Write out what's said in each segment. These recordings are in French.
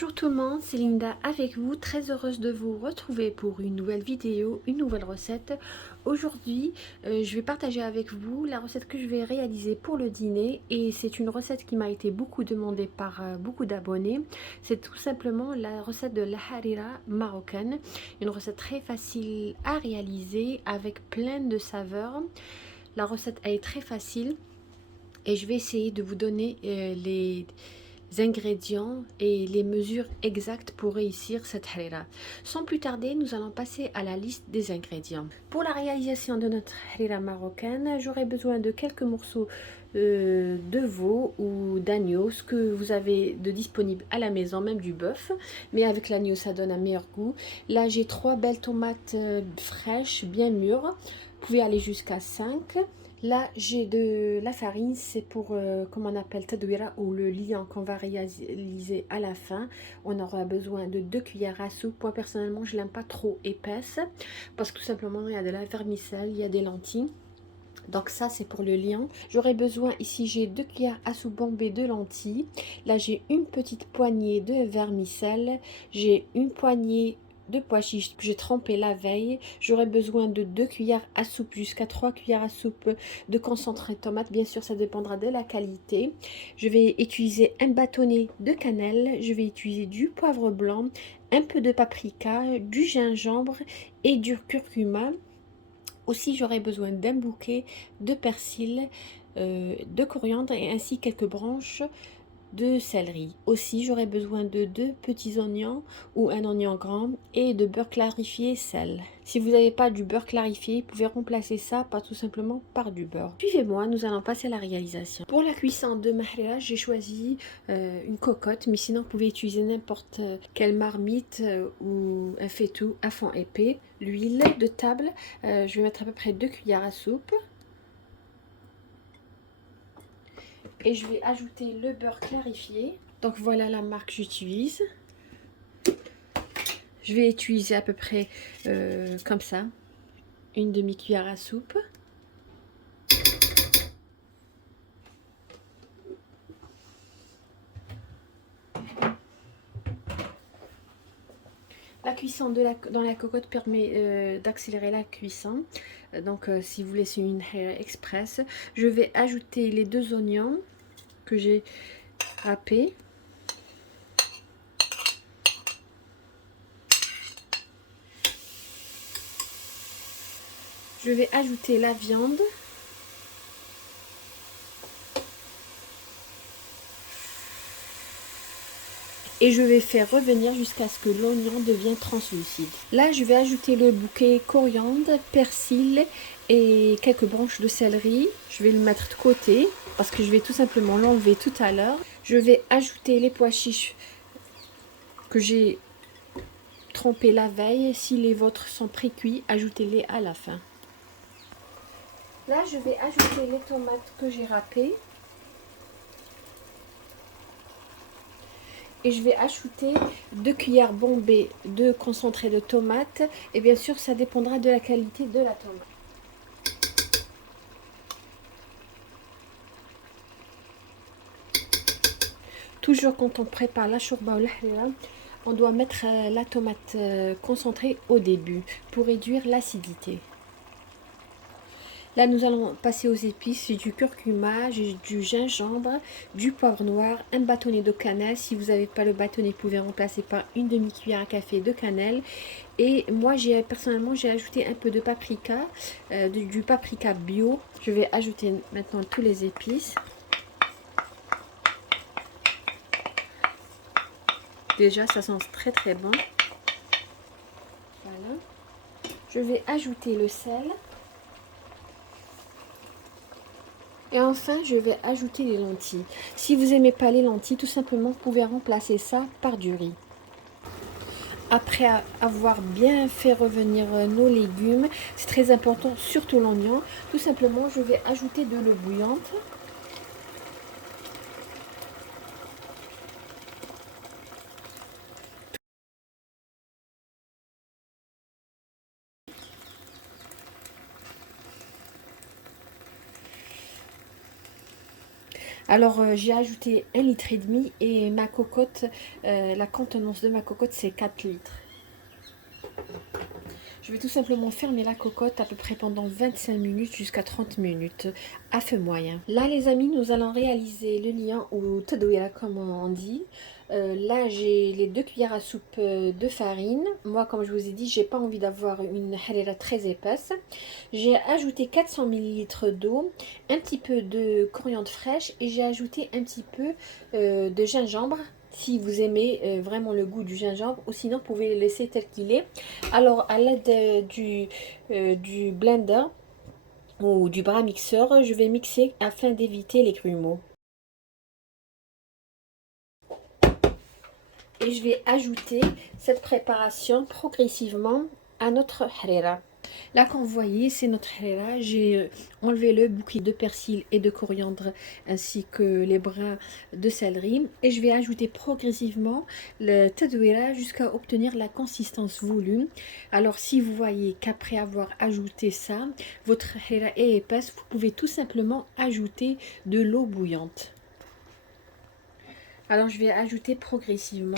Bonjour tout le monde, c'est Linda avec vous, très heureuse de vous retrouver pour une nouvelle vidéo, une nouvelle recette. Aujourd'hui, je vais partager avec vous la recette que je vais réaliser pour le dîner et c'est une recette qui m'a été beaucoup demandée par beaucoup d'abonnés. C'est tout simplement la recette de la harira marocaine, une recette très facile à réaliser avec plein de saveurs. La recette est très facile et je vais essayer de vous donner les ingrédients et les mesures exactes pour réussir cette harira. Sans plus tarder, nous allons passer à la liste des ingrédients. Pour la réalisation de notre harira marocaine, j'aurai besoin de quelques morceaux de veau ou d'agneau, ce que vous avez de disponible à la maison, même du bœuf, mais avec l'agneau ça donne un meilleur goût. Là j'ai 3 belles tomates fraîches, bien mûres, vous pouvez aller jusqu'à 5. Là, j'ai de la farine, c'est pour, comment on appelle, tadouira, ou le liant qu'on va réaliser à la fin. On aura besoin de 2 cuillères à soupe. Moi, personnellement, je l'aime pas trop épaisse, parce que tout simplement, il y a de la vermicelle, il y a des lentilles. Donc ça, c'est pour le liant. J'aurai besoin, ici, j'ai 2 cuillères à soupe bombées de lentilles. Là, j'ai une petite poignée de vermicelle. J'ai une poignée de pois chiches que j'ai trempé la veille. J'aurai besoin de 2 cuillères à soupe jusqu'à 3 cuillères à soupe de concentré de tomate. Bien sûr, ça dépendra de la qualité. Je vais utiliser un bâtonnet de cannelle. Je vais utiliser du poivre blanc, un peu de paprika, du gingembre et du curcuma. Aussi, j'aurai besoin d'un bouquet de persil, de coriandre et ainsi quelques branches de céleri. Aussi, j'aurai besoin de 2 petits oignons ou un oignon grand et de beurre clarifié sel. Si vous n'avez pas du beurre clarifié, vous pouvez remplacer ça par tout simplement par du beurre. Suivez-moi, nous allons passer à la réalisation. Pour la cuisson de ma harira, j'ai choisi une cocotte, mais sinon vous pouvez utiliser n'importe quelle marmite ou un faitout à fond épais. L'huile de table, je vais mettre à peu près 2 cuillères à soupe. Et je vais ajouter le beurre clarifié. Donc voilà la marque que j'utilise. Je vais utiliser à peu près comme ça, une demi-cuillère à soupe. La cuisson dans la cocotte permet d'accélérer la cuisson. Donc si vous voulez une harira express, je vais ajouter les 2 oignons que j'ai râpés. Je vais ajouter la viande. Et je vais faire revenir jusqu'à ce que l'oignon devienne translucide. Là, je vais ajouter le bouquet coriandre, persil et quelques branches de céleri. Je vais le mettre de côté parce que je vais tout simplement l'enlever tout à l'heure. Je vais ajouter les pois chiches que j'ai trempés la veille. Si les vôtres sont pré-cuits, ajoutez-les à la fin. Là, je vais ajouter les tomates que j'ai râpées. Et je vais ajouter 2 cuillères bombées de concentré de tomate. Et bien sûr, ça dépendra de la qualité de la tomate. Toujours quand on prépare la chourba ou la harira, on doit mettre la tomate concentrée au début pour réduire l'acidité. Là, nous allons passer aux épices. J'ai du curcuma, j'ai du gingembre, du poivre noir, un bâtonnet de cannelle. Si vous n'avez pas le bâtonnet, vous pouvez remplacer par une demi-cuillère à café de cannelle. Et moi, personnellement, j'ai ajouté un peu de paprika, du paprika bio. Je vais ajouter maintenant tous les épices. Déjà, ça sent très très bon. Voilà. Je vais ajouter le sel. Et enfin, je vais ajouter les lentilles. Si vous n'aimez pas les lentilles, tout simplement, vous pouvez remplacer ça par du riz. Après avoir bien fait revenir nos légumes, c'est très important, surtout l'oignon, tout simplement, je vais ajouter de l'eau bouillante. Alors j'ai ajouté 1,5 litre et ma cocotte, la contenance de ma cocotte c'est 4 litres. Je vais tout simplement fermer la cocotte à peu près pendant 25 minutes jusqu'à 30 minutes à feu moyen. Là les amis, nous allons réaliser le lien ou tadouira comme on dit. Là j'ai les 2 cuillères à soupe de farine. Moi comme je vous ai dit, j'ai pas envie d'avoir une harira très épaisse. J'ai ajouté 400 ml d'eau, un petit peu de coriandre fraîche et j'ai ajouté un petit peu de gingembre. Si vous aimez vraiment le goût du gingembre, ou sinon vous pouvez le laisser tel qu'il est. Alors à l'aide du blender ou du bras mixeur, je vais mixer afin d'éviter les grumeaux. Et je vais ajouter cette préparation progressivement à notre harira. Là, comme vous voyez, c'est notre harira. J'ai enlevé le bouquet de persil et de coriandre ainsi que les brins de céleri. Et je vais ajouter progressivement le tadouira jusqu'à obtenir la consistance voulue. Alors, si vous voyez qu'après avoir ajouté ça, votre harira est épaisse, vous pouvez tout simplement ajouter de l'eau bouillante. Alors, je vais ajouter progressivement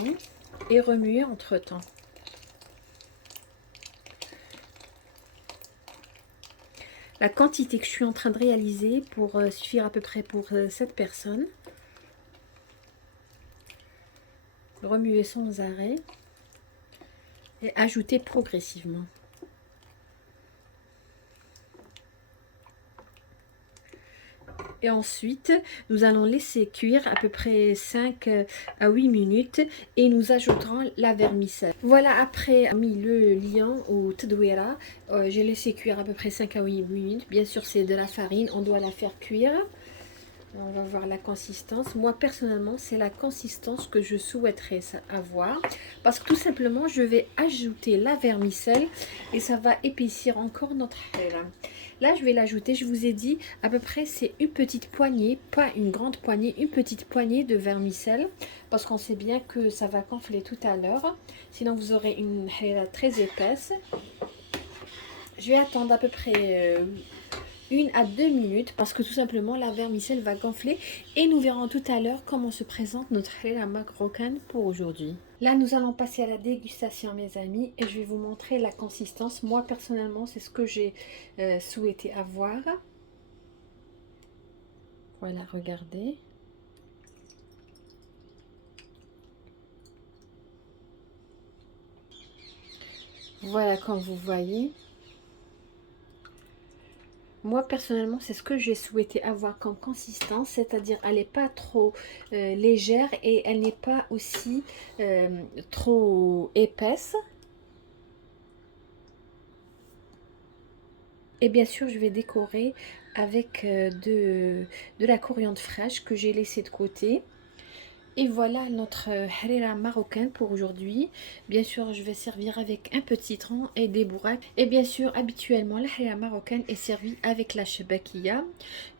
et remuer entre-temps. La quantité que je suis en train de réaliser pour suffire à peu près pour 7 personnes. Remuer sans arrêt et ajouter progressivement. Et ensuite, nous allons laisser cuire à peu près 5 à 8 minutes et nous ajouterons la vermicelle. Voilà, après mis le liant au tadouira, j'ai laissé cuire à peu près 5 à 8 minutes. Bien sûr, c'est de la farine, on doit la faire cuire. On va voir la consistance. Moi, personnellement, c'est la consistance que je souhaiterais avoir. Parce que tout simplement, je vais ajouter la vermicelle et ça va épaissir encore notre harira. Là, je vais l'ajouter, je vous ai dit, à peu près, c'est une petite poignée, pas une grande poignée, une petite poignée de vermicelle. Parce qu'on sait bien que ça va gonfler tout à l'heure. Sinon, vous aurez une harira très épaisse. Je vais attendre à peu près 1 à 2 minutes parce que tout simplement la vermicelle va gonfler et nous verrons tout à l'heure comment se présente notre harira marocaine pour aujourd'hui. Là nous allons passer à la dégustation mes amis et je vais vous montrer la consistance. Moi personnellement c'est ce que j'ai souhaité avoir. Voilà, regardez. Voilà comme vous voyez. Moi personnellement c'est ce que j'ai souhaité avoir comme consistance, c'est-à-dire elle n'est pas trop légère et elle n'est pas aussi trop épaisse. Et bien sûr je vais décorer avec de la coriandre fraîche que j'ai laissée de côté. Et voilà notre harira marocaine pour aujourd'hui. Bien sûr, je vais servir avec un petit citron et des bourraques. Et bien sûr, habituellement, la harira marocaine est servie avec la chebakia.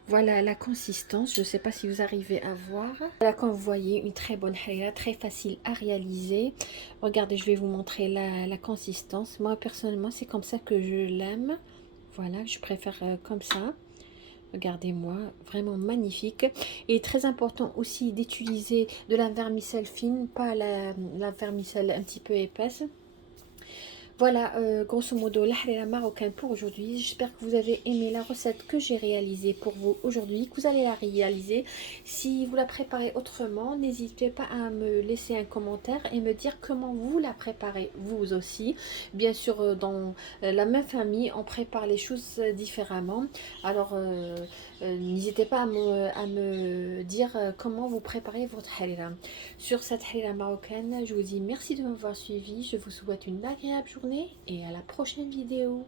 Voilà la consistance. Je ne sais pas si vous arrivez à voir. Voilà, comme vous voyez, une très bonne harira, très facile à réaliser. Regardez, je vais vous montrer la consistance. Moi, personnellement, c'est comme ça que je l'aime. Voilà, je préfère comme ça. Regardez-moi, vraiment magnifique. Et très important aussi d'utiliser de la vermicelle fine, pas la vermicelle un petit peu épaisse. Voilà, grosso modo, la harira marocaine pour aujourd'hui. J'espère que vous avez aimé la recette que j'ai réalisée pour vous aujourd'hui, que vous allez la réaliser. Si vous la préparez autrement, n'hésitez pas à me laisser un commentaire et me dire comment vous la préparez vous aussi. Bien sûr, dans la même famille, on prépare les choses différemment. Alors, n'hésitez pas à me dire comment vous préparez votre harira. Sur cette harira marocaine, je vous dis merci de m'avoir suivi. Je vous souhaite une agréable journée et à la prochaine vidéo.